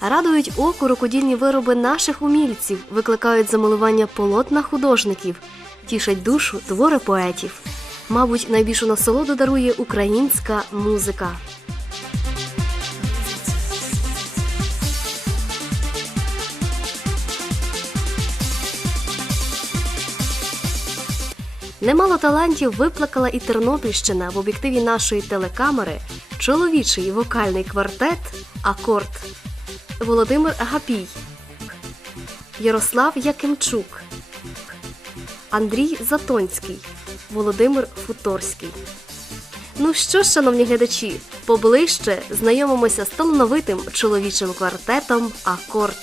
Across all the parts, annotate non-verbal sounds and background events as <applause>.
Радують око рукодільні вироби наших умільців, викликають замилування полотна художників, тішать душу твори поетів. Мабуть, найбільшу насолоду дарує українська музика. Немало талантів виплакала і Тернопільщина в об'єктиві нашої телекамери, чоловічий вокальний квартет Акорд, Володимир Агапій, Ярослав Якимчук, Андрій Затонський, Володимир Футорський. Ну що шановні глядачі, поближче знайомимося з талановитим чоловічим квартетом Акорд.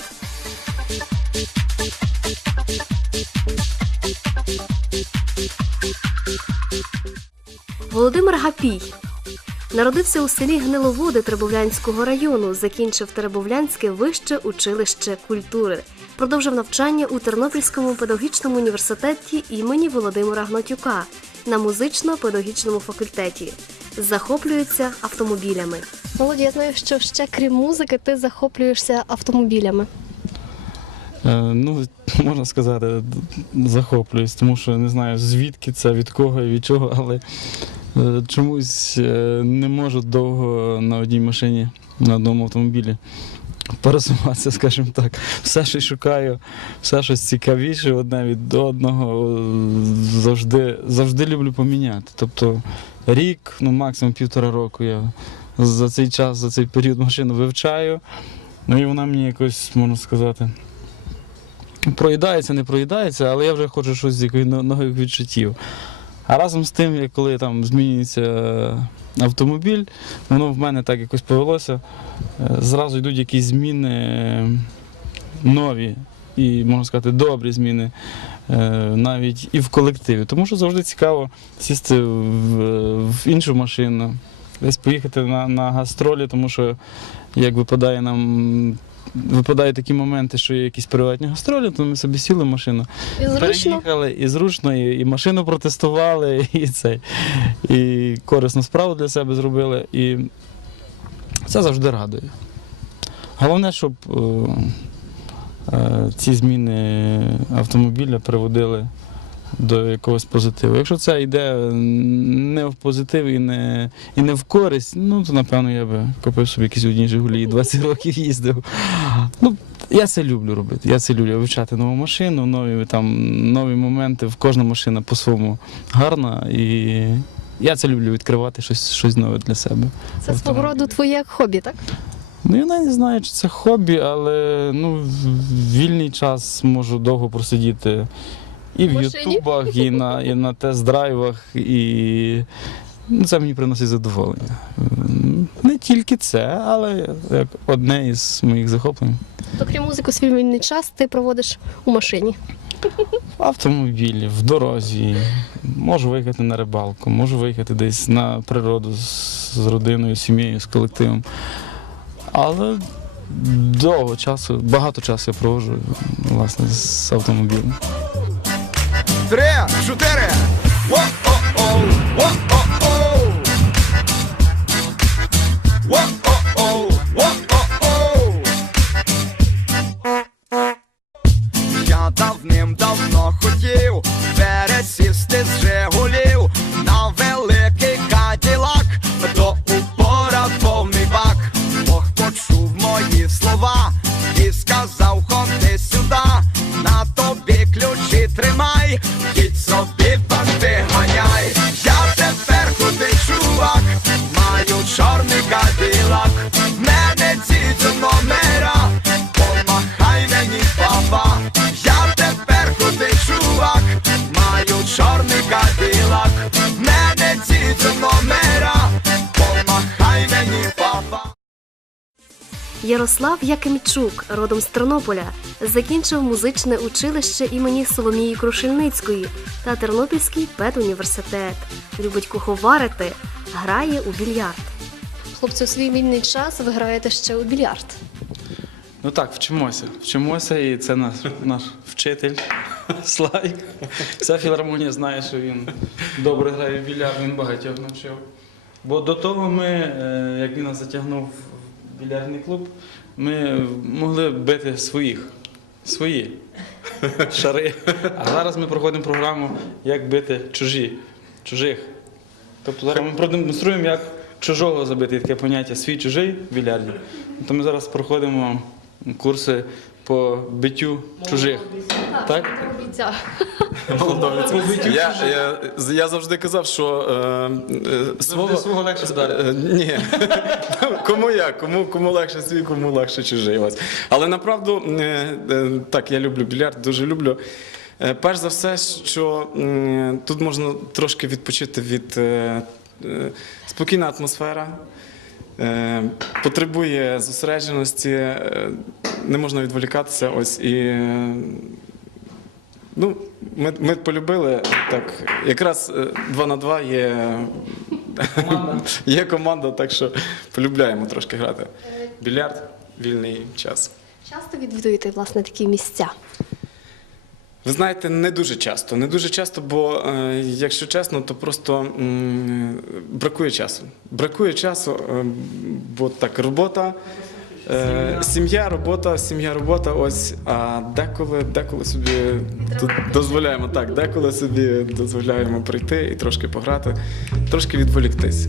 Володимир Гапій народився у селі Гниловоди Теребовлянського району, закінчив Теребовлянське вище училище культури, продовжив навчання у Тернопільському педагогічному університеті імені Володимира Гнатюка на музично-педагогічному факультеті. Захоплюється автомобілями. Володя, я знаю, що ще крім музики, ти захоплюєшся автомобілями. Е, Ну, <laughs> можна сказати, захоплююсь, тому що не знаю звідки це, від кого і від чого, але чомусь е, не можу довго на одній машині, на одному автомобілі пересуватися, <laughs> скажімо так. Все щось шукаю, все щось цікавіше одне від одного. е, Завжди, завжди люблю поміняти. Тобто рік, ну максимум півтора року я за цей час, за цей період машину вивчаю. Ну і вона мені якось, можна сказати, проїдається, не проїдається, але я вже хочу щось з яких нових відчуттів. А разом з тим, коли там змінюється е, автомобіль, воно в мене так якось повелося. е, Зразу йдуть якісь зміни е, нові і, можна сказати, добрі зміни навіть і в колективі. Тому що завжди цікаво сісти в іншу машину, десь поїхати на, на гастролі, тому що як випадає нам. Випадають такі моменти, що є якісь приватні гастролі, то ми собі сіли в машину, І зручно. переїхали і зручно, і, і машину протестували, <laughs> і цей, і корисну справу для себе зробили. І це завжди радує. Головне, щоб е, е, ці зміни автомобіля приводили до якогось позитиву. Якщо це йде не в позитив і не, і не в користь, ну то напевно я би купив собі якісь одні Жигулі і 20 років їздив. Ну, я це люблю робити. Я це люблю вивчати нову машину, нові там нові моменти. В кожна машина по-своєму гарна. І я це люблю відкривати щось, щось нове для себе. Це свого роду твоє хобі, так? Ну, я навіть не знаю, чи це хобі, але ну, в вільний час можу довго просидіти і в машині? Ютубах, і на, і на тест-драйвах, і ну, це мені приносить задоволення. Не тільки це, але як одне із моїх захоплень. То крім музики, свій вільний час ти проводиш у машині. В автомобілі, в дорозі, можу виїхати на рибалку, можу виїхати десь на природу з родиною, з сім'єю, з колективом. Але довго часу, багато часу я проводжу власне з автомобілем. Три, чотири. О-о-о, о-о-о. О-о-о, о-о-о. Я давним-давно хотів Ярослав Якимчук, родом з Тернополя, закінчив музичне училище імені Соломії Крушельницької та Тернопільський педуніверситет. Любить куховарити, грає у більярд. Хлопці, у свій вільний час ви граєте ще у більярд. Ну так, вчимося. Вчимося, і це наш, наш вчитель <laughs> Слайк. Вся філармонія знає, що він добре грає в більярд, він багатьох навчив. Бо до того ми, е, як він нас затягнув в більярдний клуб, ми могли бити своїх. Свої шари. А зараз ми проходимо програму Як бити чужі, чужих. Тобто зараз ми продемонструємо, як чужого забити. Таке поняття свій чужий в більярді. То ми зараз проходимо курси по биттю чужих. Так? Я, я, я завжди казав, що е, е, слово. свого легше вдарити. Е, Ні. <laughs> кому як, кому, кому легше свій, кому легше чужий. Ось. Але направду, е, е, так, я люблю більярд, дуже люблю. Е, Перш за все, що м, тут можна трошки відпочити від е, е, спокійна атмосфера. Е, Потребує зосередженості, е, не можна відволікатися. Ось і е, Ну, ми, ми полюбили так. Якраз 2 на 2 є команда. <laughs> є команда, так що полюбляємо трошки грати. Більярд, вільний час. Часто відвідуєте власне такі місця. Ви знаєте, не дуже часто. Не дуже часто, бо е, якщо чесно, то просто бракує часу. Бракує часу, е, бо так робота. Е, сім'я, робота, сім'я, робота. Ось а деколи, деколи собі дозволяємо так, деколи собі дозволяємо прийти і трошки пограти, трошки відволіктись.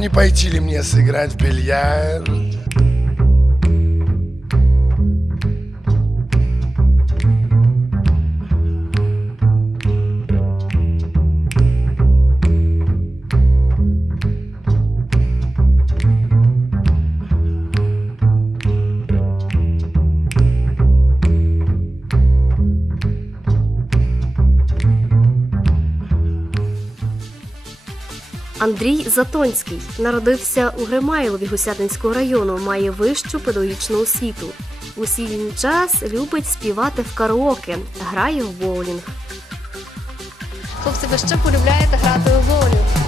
Не пойти ли мне сыграть в бильярд? Андрій Затонський народився у Гримайлові Гусятинського району, має вищу педагогічну освіту. У вільний час любить співати в караоке, грає в боулінг. Хлопці, ви ще полюбляєте грати у боулінг?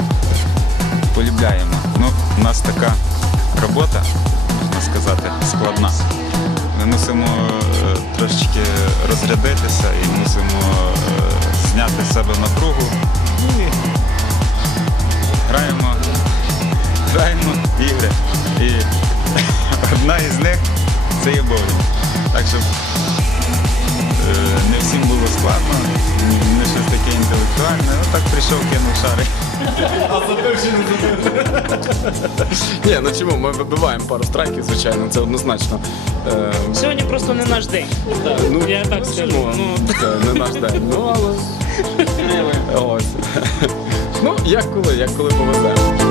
полюбляємо. Ну, у нас така робота, можна сказати, складна. Ми мусимо е, трошечки розрядитися і мусимо е, зняти з себе напругу і граємо, граємо ігри. І <laughs> одна із них це є боулінг. Так що е, не всім було складно, не щось таке інтелектуальне. Ну так прийшов, кинув шари. Ні, ну чому? Ми вибиваємо пару страйків, звичайно, це однозначно. Е, Сьогодні просто не наш день. ну, Я так скажу. чому? Ну, Це не наш день. Ну, але. Ось. Ну, як коли, як коли повезе.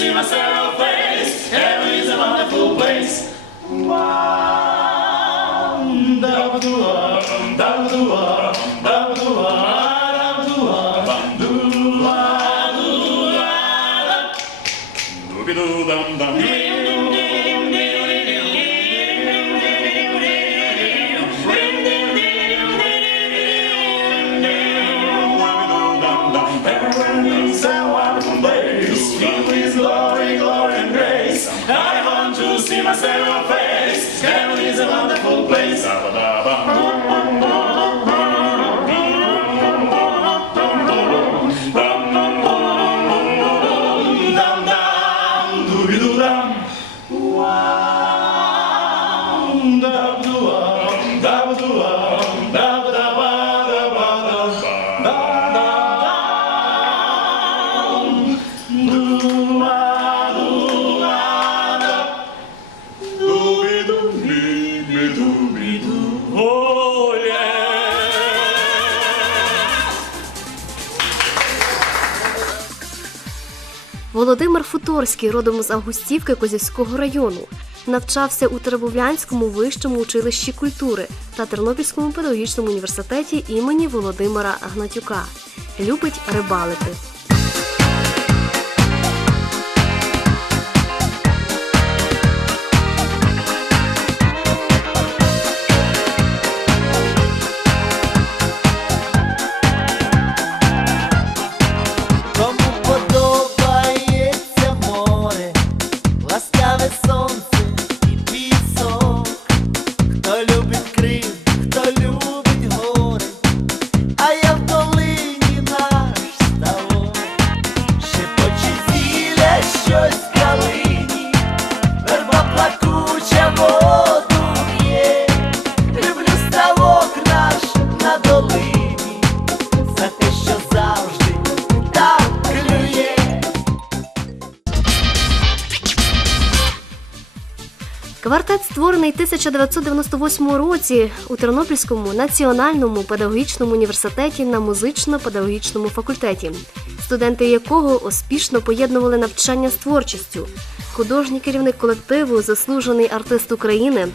see myself Володимир Футорський, родом з Августівки Козівського району, навчався у Теребовлянському вищому училищі культури та Тернопільському педагогічному університеті імені Володимира Гнатюка. Любить рибалити. 1998 році у Тернопільському національному педагогічному університеті на музично-педагогічному факультеті, студенти якого успішно поєднували навчання з творчістю. Художній керівник колективу, заслужений артист України,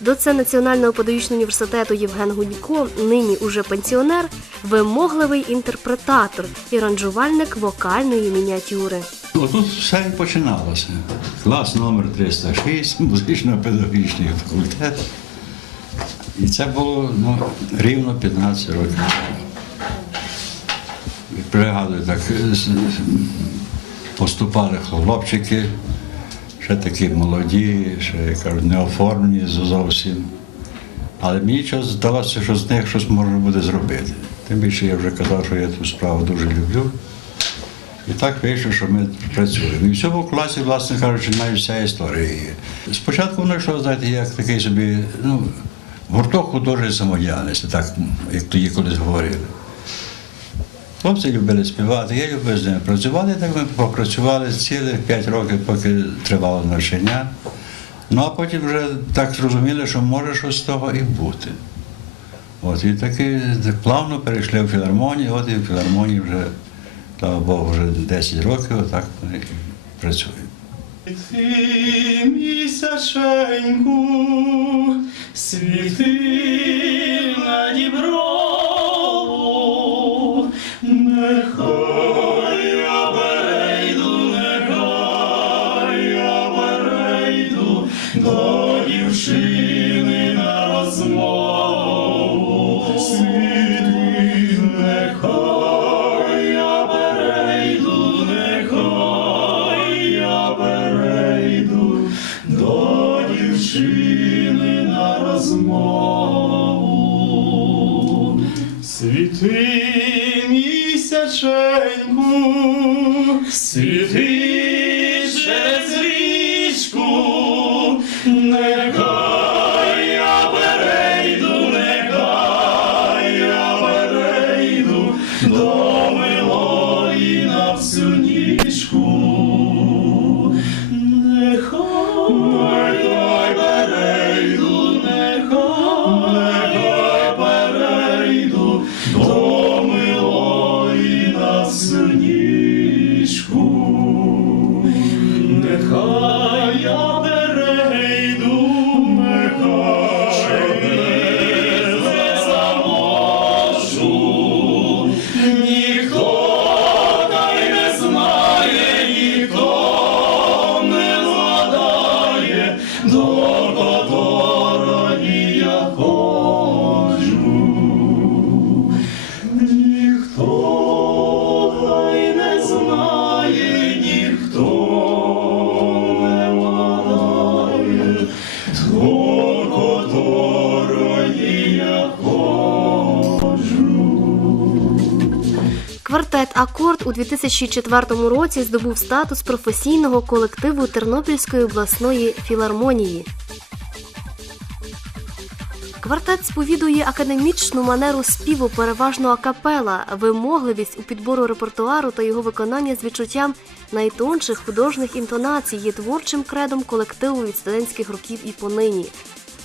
доцент Національного педагогічного університету Євген Гунько, нині уже пенсіонер, вимогливий інтерпретатор і ранжувальник вокальної мініатюри. Отут все і починалося. Клас номер 306, музично-педагогічний факультет. І це було ну, рівно 15 років. Пригадую, так поступали хлопчики, ще такі молоді, ще я кажу, не оформлені зовсім. Але мені щось здалося, що з них щось можна буде зробити. Тим більше я вже казав, що я цю справу дуже люблю. І так вийшло, що ми працюємо. І в цьому класі, власне кажучи, навіть вся історія є. Спочатку йшло, знаєте, як такий собі, ну, гурток художньої самодіяльності, так як тоді колись говорили. Хлопці любили співати, я любив з ними працювати, так ми попрацювали цілих 5 років, поки тривало навчання. Ну а потім вже так зрозуміли, що може щось з того і бути. От, і таки плавно перейшли в філармонію, от і в філармонії вже, слава Богу, вже 10 років, отак ми працюємо. Світи місяченьку, світи на діброву, нехай Квартет Акорд у 2004 році здобув статус професійного колективу Тернопільської обласної філармонії. Квартет сповідує академічну манеру співу, переважно акапела, вимогливість у підбору репертуару та його виконання з відчуттям найтонших художніх інтонацій є творчим кредом колективу від студентських років і понині.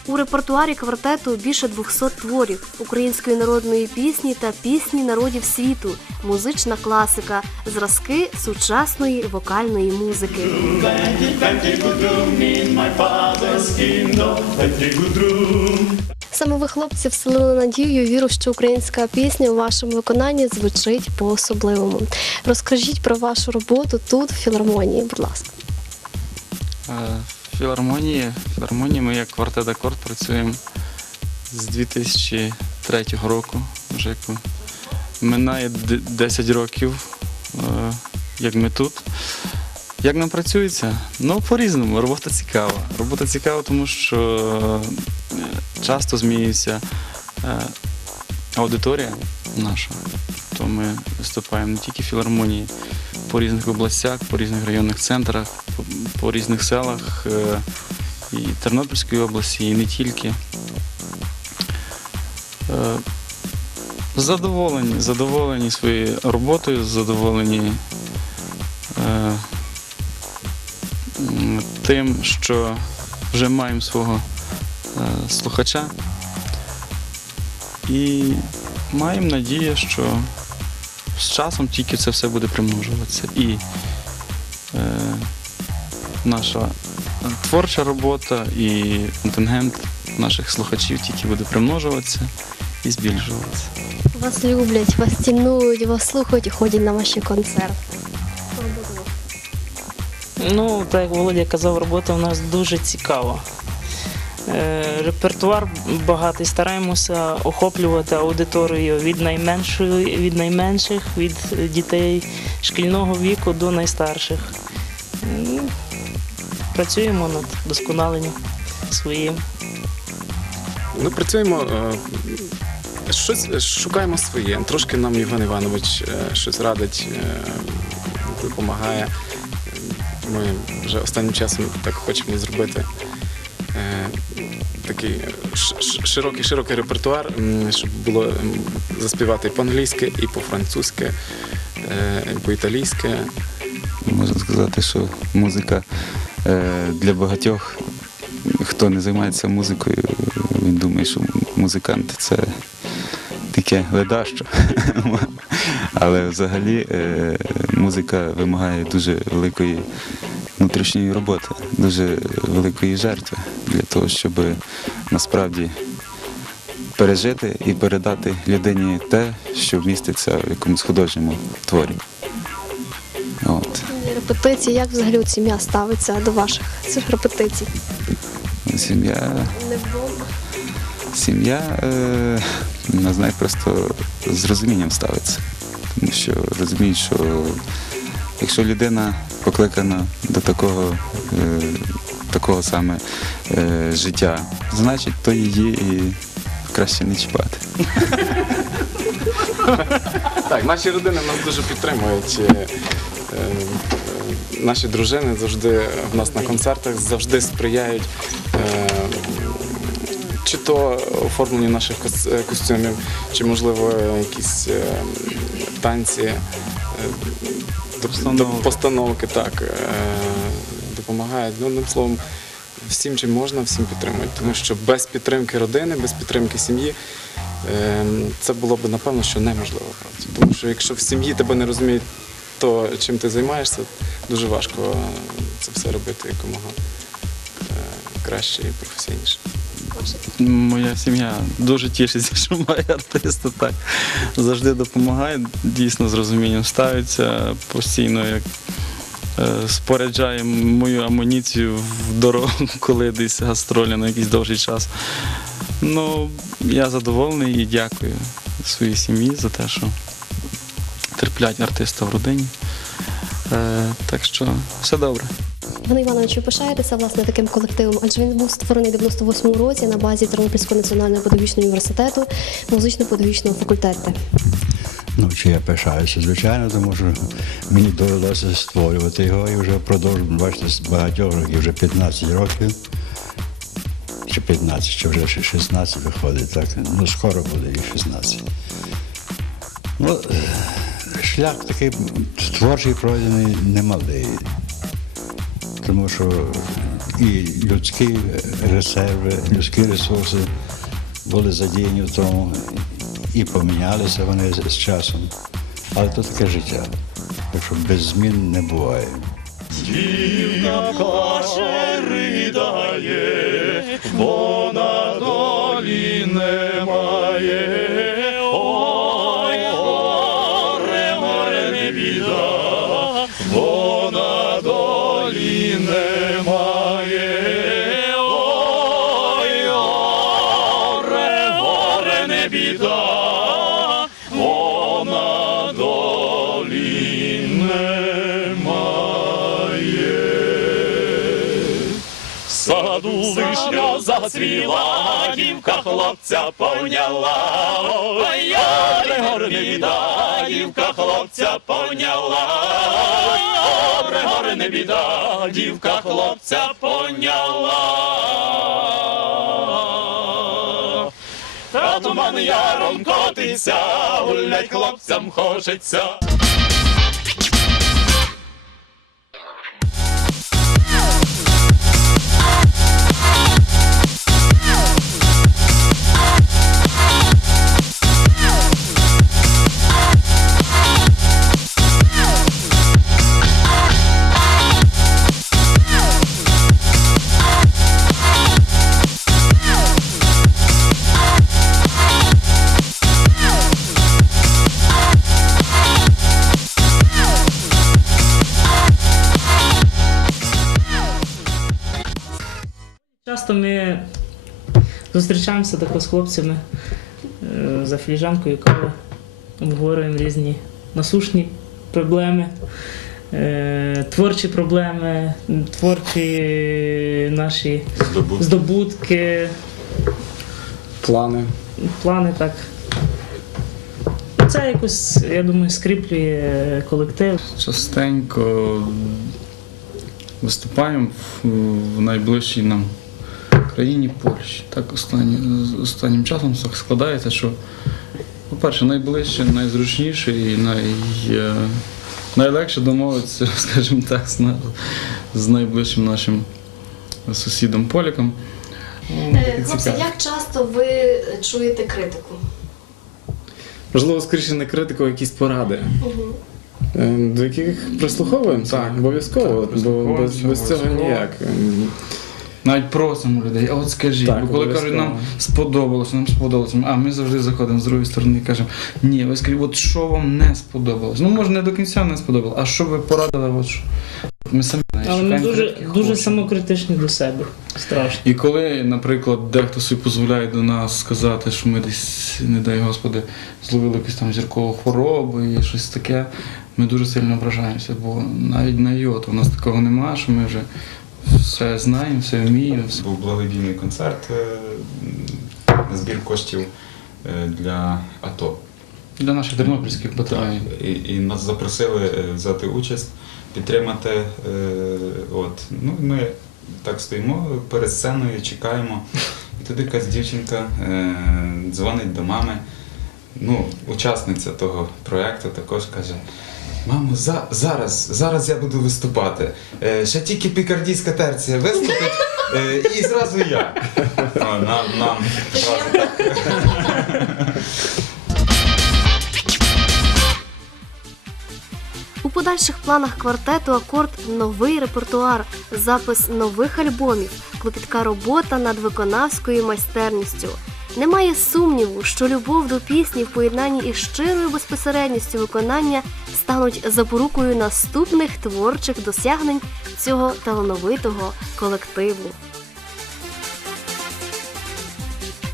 У репертуарі квартету більше 200 творів української народної пісні та пісні народів світу, музична класика, зразки сучасної вокальної музики. Саме ви, хлопці, вселили надію, і віру, що українська пісня у вашому виконанні звучить по-особливому. Розкажіть про вашу роботу тут, в філармонії, будь ласка. Філармонії, в філармонії ми як квартет акорд працюємо з 2003 року. Вже минає 10 років, е, як ми тут. Як нам працюється? Ну, по-різному. Робота цікава. Робота цікава, тому що е, часто змінюється е, аудиторія наша. То ми виступаємо не тільки в філармонії, по різних областях, по різних районних центрах, по, різних селах е, і Тернопільської області, і не тільки. Е, Задоволені, задоволені своєю роботою, задоволені е, тим, що вже маємо свого слухача. І маємо надію, що з часом тільки це все буде примножуватися. І е, наша творча робота і контингент наших слухачів тільки буде примножуватися і збільшуватися. Вас люблять, вас цінують, вас слухають і ходять на ваші концерти. Ну, так як Володя казав, робота у нас дуже цікава. Е, Репертуар багатий, стараємося охоплювати аудиторію від найменшої, від найменших, від дітей шкільного віку до найстарших. Працюємо над досконаленням своїм. Ну, працюємо, е, щось шукаємо своє. Трошки нам Євген Іванович е, щось радить, допомагає. Ми вже останнім часом так хочемо зробити такий широкий широкий репертуар, щоб було заспівати і по-англійськи, і по-французьки, е, і по-італійськи. Можна сказати, що музика е, для багатьох, хто не займається музикою, він думає, що музиканти це таке ледащо. <laughs> Але взагалі е, музика вимагає дуже великої внутрішньої роботи, дуже великої жертви для того, щоб насправді пережити і передати людині те, що міститься в якомусь художньому творі. От. Репетиції, як взагалі сім'я ставиться до ваших цих репетицій? Сім'я, сім'я е, не знаю, просто з розумінням ставиться. Тому що розуміють, що якщо людина покликана до такого, е, такого саме е, життя, значить то її і краще не чіпати. Так, наші родини нас дуже підтримують. Е, е, Наші дружини завжди в нас на концертах завжди сприяють е, чи то оформленню наших костюмів, чи можливо якісь е, танці, е, Постановки. постановки, так, е, допомагають. Ну, одним словом, всім чим можна, всім підтримують. Тому що без підтримки родини, без підтримки сім'ї е, це було б напевно, що неможливо. Тому що якщо в сім'ї тебе не розуміють то, чим ти займаєшся, дуже важко е, це все робити якомога е, краще і професійніше. Моя сім'я дуже тішиться, що має артиста так завжди допомагає, дійсно з розумінням ставиться постійно, як е, споряджає мою амуніцію в дорогу, <laughs> коли десь гастролі на якийсь довший час. Ну, я задоволений і дякую своїй сім'ї за те, що терплять артиста в родині. Е, так що все добре. Іван Іванович, ви пишаєтеся власне таким колективом, адже він був створений 98-му році на базі Тернопільського національного педагогічного університету музично-педагогічного факультету. Ну, чи я пишаюся, звичайно, тому що мені довелося створювати його і вже впродовж, бачите, з багатьох років, вже 15 років. Чи 15, чи вже ще 16 виходить, так? Ну, скоро буде і 16. Ну, шлях такий творчий пройдений немалий. Тому що і людські резерви, людські ресурси були задіяні в тому і помінялися вони з часом. Але то таке життя. Так що без змін не буває. Саду зацвіла, дівка хлопця поняла, ой, не біда, дівка хлопця поняла, горе, горе, не біда, дівка хлопця поняла. Та туман яром котиться, гулять хлопцям хочеться. Зустрічаємося тако з хлопцями е, за філіжанкою кави, обговорюємо різні насущні проблеми, е, творчі проблеми, творчі наші здобутки, Плани. плани так. Це якось, я думаю, скріплює колектив. Частенько виступаємо в, в найближчій нам країні Польщі. Так останні, останнім часом так складається, що, по-перше, найближче, найзручніше і най, е, найлегше домовитися, <laughs> скажімо так, з, з найближчим нашим сусідом поляком. Ну, Е, Хлопці, як часто ви чуєте критику? Можливо, скоріше не критику, а якісь поради. Е, До яких прислуховуємося? Так. обов'язково, Так, бо без, без цього ніяк. Навіть просимо людей, а от скажіть, Так, бо коли кажуть, нам сподобалося, нам сподобалося, а ми завжди заходимо з другої сторони і кажемо, ні, ви скажіть, от що вам не сподобалось? Ну, може, не до кінця не сподобалось, а що ви порадили, от що? Ми самі навіть Але ми шукаємо дуже, критики, дуже хочемо. самокритичні до себе. Страшно. І коли, наприклад, дехто собі дозволяє до нас сказати, що ми десь, не дай Господи, зловили якусь там зіркову хворобу і щось таке, ми дуже сильно ображаємося, бо навіть на йоту у нас такого немає, що ми вже все знаємо, все вміємо. все Був благодійний концерт е, на збір коштів е, для АТО. Для наших тернопільських батальйонів. І, і нас запросили е, взяти участь, підтримати. От. Ну, ми так стоїмо перед сценою, чекаємо. І туди якась дівчинка дзвонить до мами. Ну, учасниця того проєкту також каже. Мамо, за, зараз, зараз я буду виступати. Е, ще тільки пікардійська терція виступить, е, і зразу я. <laughs> Нам, нам зразу так. У подальших планах квартету акорд новий репертуар, запис нових альбомів, клопітка робота над виконавською майстерністю. Немає сумніву, що любов до пісні в поєднанні із щирою безпосередністю виконання стануть запорукою наступних творчих досягнень цього талановитого колективу.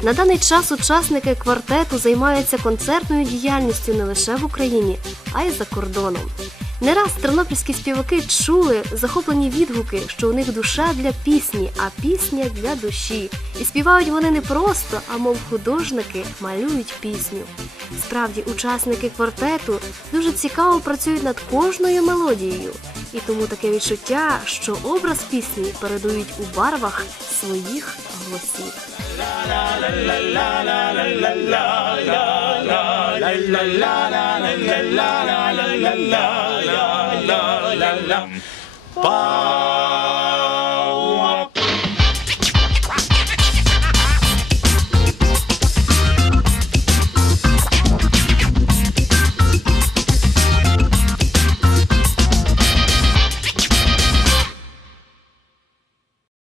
На даний час учасники квартету займаються концертною діяльністю не лише в Україні, а й за кордоном. Не раз тернопільські співаки чули захоплені відгуки, що у них душа для пісні, а пісня для душі. І співають вони не просто, а мов художники малюють пісню. Справді, учасники квартету дуже цікаво працюють над кожною мелодією, і тому таке відчуття, що образ пісні передають у барвах своїх голосів. la la la. La